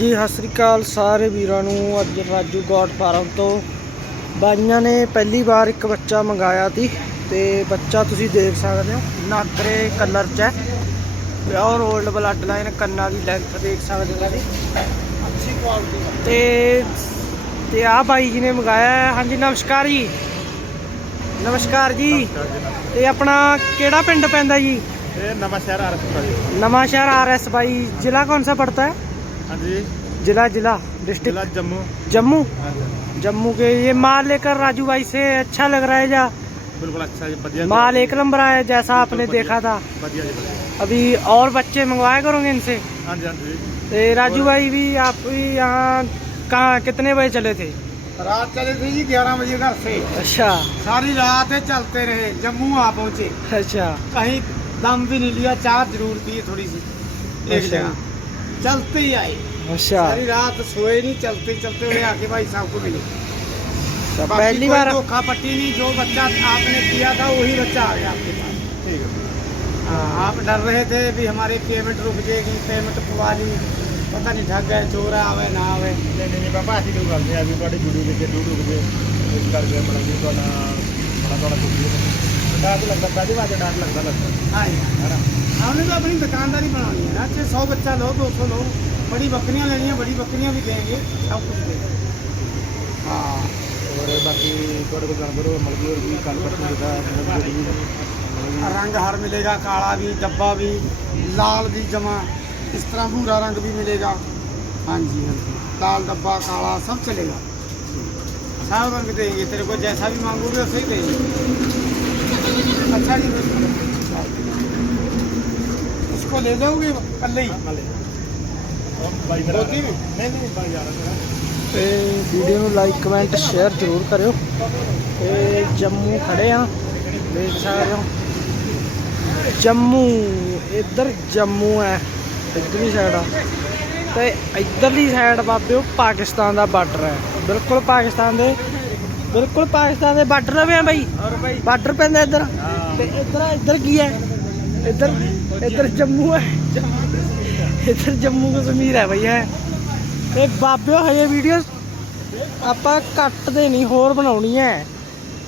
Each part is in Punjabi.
ਜੀ ਸਤਿ ਸ੍ਰੀ ਅਕਾਲ ਸਾਰੇ ਵੀਰਾਂ ਨੂੰ। ਅੱਜ ਰਾਜੂ ਗੋਡ ਫਾਰਮ ਤੋਂ ਬਾਈਆਂ ਨੇ ਪਹਿਲੀ ਵਾਰ ਇੱਕ ਬੱਚਾ ਮੰਗਾਇਆ ਸੀ ਤੇ ਬੱਚਾ ਤੁਸੀਂ ਦੇਖ ਸਕਦੇ ਹੋ ਨਾਗਰੇ ਕਲਰ 'ਚ ਹੈ। ਪਿਓਰ 올ਡ ਬਲੱਡ ਲਾਈਨ ਕੰਨਾਂ ਦੀ ਲੈਂਥ ਦੇਖ ਸਕਦੇ ਹੋ ਜੀ ਅੱਛੀ ਕੁਆਲਿਟੀ ਤੇ ਤੇ ਆ ਬਾਈ ਜੀ ਨੇ ਮੰਗਾਇਆ ਹਾਂਜੀ ਨਮਸਕਾਰ ਜੀ। ਨਮਸਕਾਰ ਜੀ। ਤੇ ਆਪਣਾ ਕਿਹੜਾ ਪਿੰਡ ਪੈਂਦਾ ਜੀ? ਇਹ ਨਵਾਂ ਸ਼ਹਿਰ ਆਰਐਸ ਬਾਈ ਨਵਾਂ ਸ਼ਹਿਰ ਆਰਐਸ ਬਾਈ ਜ਼ਿਲ੍ਹਾ ਕੌਣ ਸਾ ਹੈ? है हाँ जी जिला जिला डिस्ट्रिक्ट जम्मू। जम्मू? हाँ जम्मू के ये माल लेकर राजू भाई से अच्छा लग रहा है या? बिल्कुल अच्छा जी माल एक नंबर आया जैसा आपने देखा था। बढ़िया जी बढ़िया अभी और बच्चे मंगवाया करोगे इनसे? हाँ जी हाँ जी। ते राजू भाई भी आप यहाँ कहाँ कितने बजे चले थे? रात चले थे जी ग्यारह बजे घर से। अच्छा। सारी रात चलते रहे जम्मू आ पहुँचे। अच्छा। कहीं दम भी नहीं लिया चार ज़रूर पी थोड़ी सी। एक अच्छा। जगह। चलते ही आए अच्छा सारी रात सोए नहीं चलते चलते हुए आके भाई साहब को मिले तो बाकी पहली कोई बार धोखा पट्टी नहीं जो बच्चा आपने किया था वही बच्चा आ गया आपके पास ठीक है हाँ आप डर रहे थे भी हमारी पेमेंट रुक जाएगी पेमेंट पवा ली पता नहीं ठग गए चोर आवे ना आवे नहीं नहीं नहीं पापा ऐसी कोई गल नहीं अभी ਤੁਹਾਡੀ ਵੀਡੀਓ ਦੇਖ ਕੇ YouTube ਤੇ ਇਸ ਕਰਕੇ ਬੜਾ ਜੀ ਤੁਹਾਡਾ ਬੜਾ ਤੁਹਾਡਾ ਸ਼ੁਕਰੀਆ ਡਰ ਲੱਗਦਾ ਪਹਿਲੀ ਵਾਰ ਡਰ ਲੱਗਦਾ ਲੱਗਦਾ हाँ जी है ना हमने तो अपनी दुकानदारी बनानी है ना चाहे सौ बच्चा लो दो सौ लो बड़ी बकरियां लेनी है बड़ी बकरियां भी देंगे सब कुछ देंगे हाँ और बाकी ਤੁਹਾਡੇ ਕੋਲ ਜਾਨਵਰ ਮਲਕੀ ਹੋਰ ਵੀ ਕੱਲ ਪਰਸੋਂ ਜਿਹਦਾ ਜਿਹੜੀ ਵੀ रंग हर मिलेगा काला भी डब्बा भी लाल भी जमा इस तरह भूरा रंग भी मिलेगा हाँ जी हाँ जी लाल डब्बा काला सब चलेगा सब रंग देंगे तेरे को जैसा भी मांगोगे वैसे ही देंगे अच्छा जी इसको ले जाओगे कल ही ਬਾਈ ਮੇਰਾ ਦੋਤੀ ਵੀ? ਨਹੀਂ ਨਹੀਂ ਬਾਈ ਯਾਰ ਮੇਰਾ ਤੇ ਵੀਡੀਓ ਨੂੰ ਲਾਈਕ ਕਮੈਂਟ ਸ਼ੇਅਰ ਜ਼ਰੂਰ ਕਰਿਓ ਤੇ ਜੰਮੂ ਖੜੇ ਆ ਦੇਖ ਸਕਦੇ ਹੋ ਜੰਮੂ ਇੱਧਰ ਜੰਮੂ ਹੈ ਇੱਧਰਲੀ ਸਾਈਡ ਆ ਤੇ ਇੱਧਰਲੀ ਸਾਈਡ ਬਾਬਿਓ ਪਾਕਿਸਤਾਨ ਦਾ ਬਾਰਡਰ ਹੈ ਬਿਲਕੁਲ ਪਾਕਿਸਤਾਨ ਦੇ ਬਿਲਕੁਲ ਪਾਕਿਸਤਾਨ ਦੇ ਬਾਰਡਰ ਲਵੇ ਆ ਬਾਈ और भाई ਬਾਰਡਰ ਪੈਂਦਾ ਇੱਧਰ ਤੇ ਇੱਧਰ ਇੱਧਰ ਕੀ ਹੈ? ਇੱਧਰ ਇੱਧਰ ਜੰਮੂ ਹੈ। ਇੱਧਰ ਜੰਮੂ ਕਸ਼ਮੀਰ ਹੈ ਭਈ ਹੈ ਇਹ ਬਾਬਿਓ ਹਜੇ ਵੀਡੀਓ ਆਪਾਂ ਕੱਟ ਦੇ ਨਹੀਂ ਹੋਰ ਬਣਾਉਣੀ ਹੈ।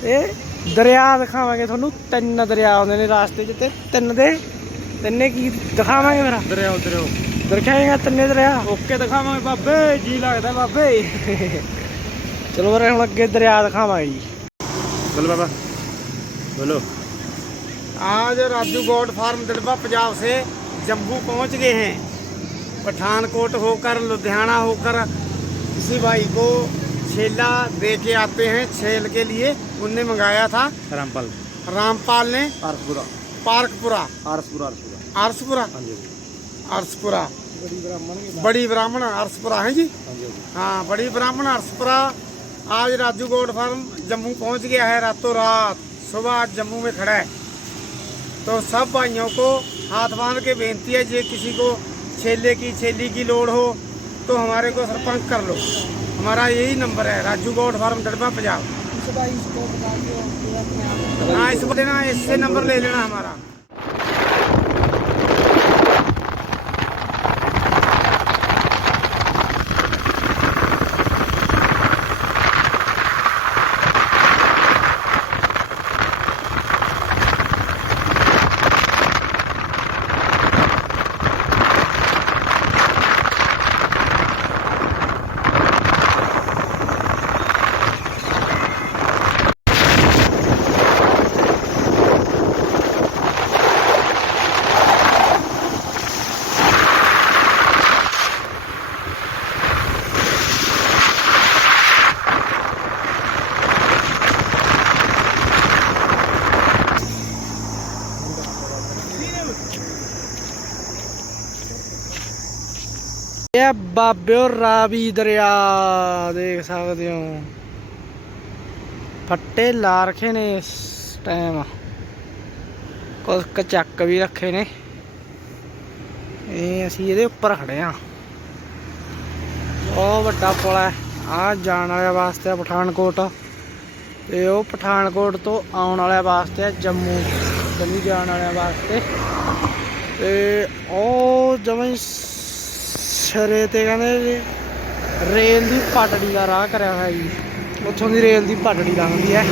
ਇਹ ਦਰਿਆ ਦਿਖਾਵਾਂਗੇ ਤੁਹਾਨੂੰ। ਤਿੰਨ ਦਰਿਆ ਆਉਂਦੇ ਨੇ ਰਾਸਤੇ 'ਚ ਤੇ ਤਿੰਨ ਦੇ। ਤਿੰਨੇ ਕੀ ਦਿਖਾਵਾਂਗੇ ਫਿਰ? ਦਰਿਆਓ ਦਰਿਆਓ ਦਿਖਾਏਗਾ ਤਿੰਨੇ ਦਰਿਆ? ਓਕੇ ਦਿਖਾਵਾਂਗੇ ਬਾਬੇ। ਜੀ ਲੱਗਦਾ ਬਾਬੇ। ਚਲੋ ਫਿਰ ਹੁਣ ਅੱਗੇ ਦਰਿਆ ਦਿਖਾਵਾਂਗੇ ਜੀ। ਬੋਲੋ ਬਾਬਾ। ਬੋਲੋ। आज राजू गोड फार्म दिलवा पंजाब से जम्मू पहुँच गए हैं। पठानकोट होकर लुधियाना होकर किसी भाई को छेला दे के आते हैं छेल के लिए उनने मंगाया था। रामपाल। रामपाल ने? अर्सपुरा पार्कपुरा। आरसपुरा अर्सपुरा अर्सपुरा हाँ बड़ी ब्राह्मण अर्सपुरा है हाँ हाँ जी? हाँ बड़ी ब्राह्मण अर्सपुरा आज राजू गोड फार्म जम्मू पहुँच गया है रातों रात। सुबह आज जम्मू में खड़ा है। तो सब भाइयों को हाथ बांध के बेनती है जे किसी को छेले की छेली की लोड़ हो तो हमारे को संपर्क कर लो हमारा यही नंबर है राजू गौड फार्म डरबा पंजाब हाँ इसको देना इससे नंबर ले लेना हमारा ਇਹ ਬਾਬਿਓ ਰਾਵੀ ਦਰਿਆ, ਦੇਖ ਸਕਦੇ ਹੋ। ਫੱਟੇ ਲਾ ਰੱਖੇ ਨੇ ਇਸ ਟਾਈਮ ਕੁਝ ਕੁ ਚੱਕ ਵੀ ਰੱਖੇ ਨੇ। ਇਹ ਅਸੀਂ ਇਹਦੇ ਉੱਪਰ ਖੜੇ ਆ। ਉਹ ਵੱਡਾ ਪੁਲ ਹੈ ਆ ਜਾਣ ਵਾਲਿਆਂ ਵਾਸਤੇ ਪਠਾਨਕੋਟ। ਤੇ ਉਹ ਪਠਾਨਕੋਟ ਤੋਂ ਆਉਣ ਵਾਲਿਆਂ ਵਾਸਤੇ ਜੰਮੂ। ਦਿੱਲੀ ਜਾਣ ਵਾਲਿਆਂ ਵਾਸਤੇ। ਤੇ ਉਹ ਜਮਾਂ ਹੀ ਛਰੇ ਤੇ ਕਹਿੰਦੇ ਰੇਲ ਦੀ ਪਟੜੀ ਦਾ ਰਾਹ ਕਰਿਆ ਹੋਇਆ ਜੀ। ਉੱਥੋਂ ਦੀ ਰੇਲ ਦੀ ਪਟੜੀ ਲੰਘਦੀ ਹੈ।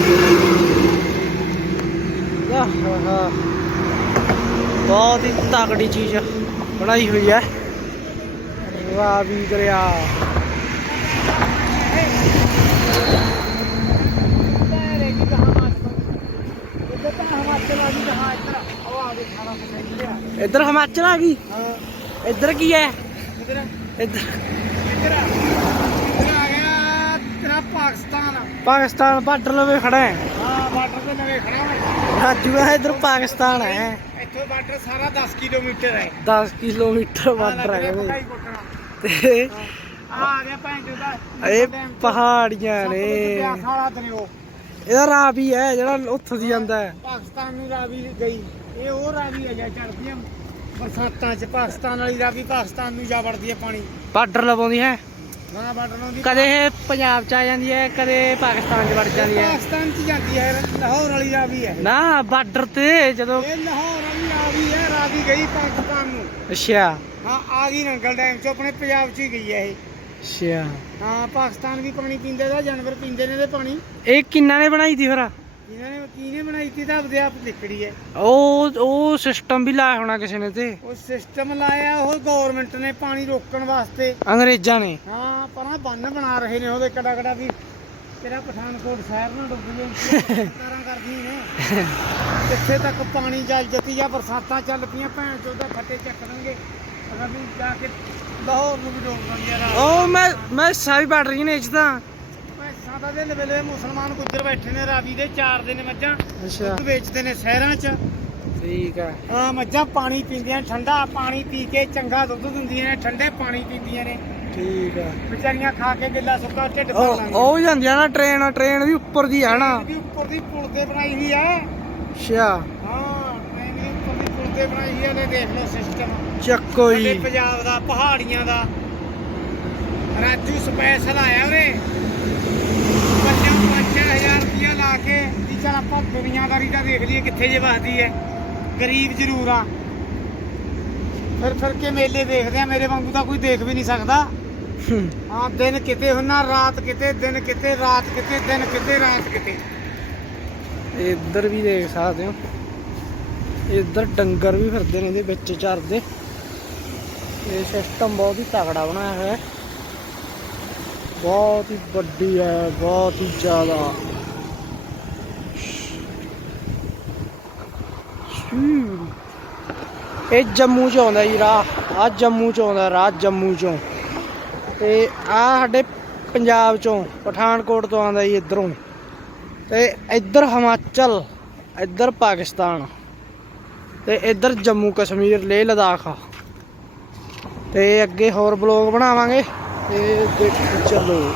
ਬਹੁਤ ਹੀ ਤਕੜੀ ਚੀਜ਼ ਬਣਾਈ ਹੋਈ ਹੈ। ਵਾਹ ਵੀ ਕਰਿਆ। ਇੱਧਰ ਹਿਮਾਚਲ ਆ ਗਈ। ਇੱਧਰ ਕੀ ਹੈ? ਇੱਧਰ ਇੱਧਰ ਆ ਗਿਆ ਤੇਰਾ ਪਾਕਿਸਤਾਨ ਪਾਕਿਸਤਾਨ ਬਾਰਡਰ ਲਵੇ ਖੜਾ ਹੈ। ਹਾਂ ਬਾਰਡਰ ਤੇ ਨਵੇਂ ਖੜਾ ਮੈਂ ਰਾਜੂ ਹੈ ਇੱਧਰ ਪਾਕਿਸਤਾਨ ਹੈ। ਇੱਥੋਂ ਬਾਰਡਰ ਸਾਰਾ 10 ਕਿਲੋਮੀਟਰ ਹੈ 10 ਕਿਲੋਮੀਟਰ ਬਾਰਡਰ ਹੈ ਤੇ ਆ ਗਿਆ ਭੈਣ ਚੋਦਾ ਇਹ ਪਹਾੜੀਆਂ ਨੇ। ਇਹਦਾ ਰਾਹ ਹੈ ਜਿਹੜਾ ਉੱਥੋਂ ਦੀ ਜਾਂਦਾ ਹੈ। ਪਾਕਿਸਤਾਨ ਨੂੰ ਰਾਵੀ ਗਈ। ਇਹ ਉਹ ਰਾਵੀ ਹੈ ਜਾਂ ਚੜਦੀਆਂ ਬਰਸਾਤਾਂ 'ਚ ਪਾਕਿਸਤਾਨ ਵਾਲੀ ਰਾਵੀ ਪਾਕਿਸਤਾਨ ਨੂੰ ਜਾ ਵੜਦੀ ਹੈ ਪਾਣੀ। ਬਾਰਡਰ ਲਵਾਉਂਦੀ ਹੈ? ਨਾ ਬਾਰਡਰ ਨੂੰ ਦੀ ਕਦੇ ਇਹ ਪੰਜਾਬ ਚ ਆ ਜਾਂਦੀ ਹੈ ਕਦੇ ਪਾਕਿਸਤਾਨ ਚ ਵੜ ਜਾਂਦੀ ਹੈ? ਪਾਕਿਸਤਾਨ 'ਚ ਜਾਂਦੀ ਹੈ ਲਾਹੌਰ ਵਾਲੀ ਰਾਵੀ ਹੈ। ਨਾ ਬਾਰਡਰ ਤੇ ਜਦੋਂ ਇਹ ਲਾਹੌਰ ਵਾਲੀ ਰਾਵੀ ਹੈ ਰਾਵੀ ਗਈ ਪਾਕਿਸਤਾਨ ਨੂੰ। ਅੱਛਾ। ਹਾਂ ਆ ਗਈ ਨੰਗਲ ਡੈਮ 'ਚ ਆਪਣੇ ਪੰਜਾਬ 'ਚ ਹੀ ਗਈ ਹੈ ਇਹ। ਅੱਛਾ। ਹਾਂ ਪਾਕਿਸਤਾਨ ਵੀ ਪਾਣੀ ਪੀਂਦੇ ਦਾ ਜਾਨਵਰ ਪੀਂਦੇ ਨੇ ਤੇ ਪਾਣੀ। ਇਹ ਕਿੰਨਾ ਨੇ ਬਣਾਈ ਦੀ ਫਿਰ? ਇਹਨਾਂ ਨੇ ਕਿਹਨੇ ਬਣਾਈ ਤੀ ਤਾਂ ਆਪਦੇ ਆਪ ਲਿਖੜੀ ਹੈ। ਉਹ ਉਹ ਸਿਸਟਮ ਵੀ ਲਾਇਆ ਹੋਣਾ ਕਿਸੇ ਨੇ ਤੇ। ਉਹ ਸਿਸਟਮ ਲਾਇਆ ਉਹ ਗਵਰਨਮੈਂਟ ਨੇ ਪਾਣੀ ਰੋਕਣ ਵਾਸਤੇ। ਅੰਗਰੇਜ਼ਾਂ ਨੇ। ਹਾਂ ਪਰਾਂ ਬੰਨ ਬਣਾ ਰਹੇ ਨੇ ਉਹਦੇ ਕੜਾ ਕੜਾ ਵੀ। ਤੇਰਾ ਪਠਾਨਕੋਟ ਸ਼ਹਿਰ ਨੂੰ ਡੁੱਬ ਨੇ। ਕਿੱਥੇ ਤੱਕ ਪਾਣੀ ਜਲ ਜਤੀ ਜਾਂ ਬਰਸਾਤਾਂ ਚੱਲ ਪਈਆਂ ਭੈਣ ਚੋਦਾ ਖੱਟੇ ਚੱਕ ਦੇਣਗੇ ਅਗਰ ਵੀ ਜਾ ਕੇ ਲਾਹੌਰ ਨੂੰ ਵੀ ਡੋਬ ਦਿੰਦੇ ਆ ਰਾਤ ਉਹ ਮੈਂ ਮੈਂ ਸਾਈ ਪੜ ਰਹੀ ਨੇ ਤਾਂ। ਪੈਸਾ ਦਾ ਦੇ ਵੇਲੇ ਮੁਸਲਮਾਨ ਗੁੱਜਰ ਬੈਠੇ ਨੇ ਰਾਵੀ ਦੇ ਚਾਰ ਦਿਨ ਮੱਝਾਂ ਅੱਛਾ। ਦੁੱਧ ਵੇਚਦੇ ਨੇ ਸ਼ਹਿਰਾਂ 'ਚ। ਠੀਕ ਹੈ ਆ ਮੱਝਾਂ ਪਾਣੀ ਪੀਂਦੀਆਂ ਠੰਡਾ ਪਾਣੀ ਪੀ ਕੇ ਚੰਗਾ ਦੁੱਧ ਦਿੰਦੀਆਂ ਨੇ ਠੰਡੇ ਪਾਣੀ ਪੀਂਦੀਆਂ ਨੇ। ਠੀਕ ਹੈ ਵਿਚਾਰੀਆਂ ਖਾ ਕੇ ਗਿੱਲਾ ਸੁੱਕਾ ਢਿੱਡ ਭਰ ਲੈਂਦੀਆਂ ਉਹ ਜਾਂਦੀ ਆ ਨਾ ਟ੍ਰੇਨ ਟ੍ਰੇਨ ਵੀ ਉੱਪਰ ਦੀ ਆ ਨਾ। ਇਹਦੀ ਉੱਪਰ ਦੀ ਪੁਲ ਤੇ ਬਣਾਈ ਹੋਈ ਹੈ ਅੱਛਾ। ਹਾਂ ਟ੍ਰੇਨ ਦੀ ਉੱਪਰ ਦੀ ਪੁਲ ਤੇ ਬਣਾਈ ਹੋਈ ਹੈ ਤੇ ਦੇਖ ਲਓ ਸਿਸਟਮ ਚੱਕੋ ਜੀ। ਪੰਜਾਬ ਦਾ ਪਹਾੜੀਆਂ ਦਾ। ਰਾਜੂ ਸਪੈਸ਼ਲ ਆਇਆ ਉਰੇ। ਬੱਚਿਆਂ ਨੂੰ 5000 ਕੇ ਵੀ ਚੱਲ ਆਪਾਂ ਦੁਨੀਆਦਾਰੀ ਦਾ ਦੇਖ ਲਈਏ ਕਿੱਥੇ ਜੇ ਵਸਦੀ ਹੈ। ਗਰੀਬ ਜ਼ਰੂਰ ਆ। ਫਿਰ ਫਿਰ ਕੇ ਮੇਲੇ ਦੇਖਦੇ ਆ, ਮੇਰੇ ਵਾਂਗੂ ਤਾਂ ਕੋਈ ਦੇਖ ਵੀ ਨਹੀਂ ਸਕਦਾ। ਹਾਂ, ਦਿਨ ਕਿਤੇ ਹੁੰਨਾ, ਰਾਤ ਕਿਤੇ, ਦਿਨ ਕਿਤੇ, ਰਾਤ ਕਿਤੇ, ਦਿਨ ਕਿਤੇ, ਰਾਤ ਕਿਤੇ। ਇੱਧਰ ਵੀ ਦੇਖ ਸਕਦੇ ਹੋ। ਇੱਧਰ ਡੰਗਰ ਵੀ ਫਿਰਦੇ ਨੇ ਇਹਦੇ ਵਿੱਚ ਚਰਦੇ। ਇਹ ਸਿਸਟਮ ਬਹੁਤ ਹੀ ਤਕੜਾ ਬਣਾਇਆ ਹੋਇਆ ਹੈ। ਬਹੁਤ ਹੀ ਵੱਡੀ ਹੈ, ਬਹੁਤ ਹੀ ਜ਼ਿਆਦਾ। ਇਹ ਜੰਮੂ ਚ ਆਉਂਦਾ ਜੀ, ਰਾਹ। ਆ ਜੰਮੂ ਚ ਆਉਂਦਾ, ਰਾਹ ਜੰਮੂ ਚੋਂ। ਤੇ ਆ ਸਾਡੇ ਪੰਜਾਬ ਚੋਂ, ਪਠਾਨਕੋਟ ਤੋਂ ਆਉਂਦਾ ਜੀ ਇਧਰੋਂ। ਤੇ ਇੱਧਰ ਹਿਮਾਚਲ, ਇੱਧਰ ਪਾਕਿਸਤਾਨ, ਤੇ ਇੱਧਰ ਜੰਮੂ ਕਸ਼ਮੀਰ, ਲੇਹ ਲਦਾਖ। ਆ ਤੇ ਅੱਗੇ ਹੋਰ ਬਲੌਗ ਬਣਾਵਾਂਗੇ। ਤੇ ਦੇਖੋ, ਚੱਲੋ।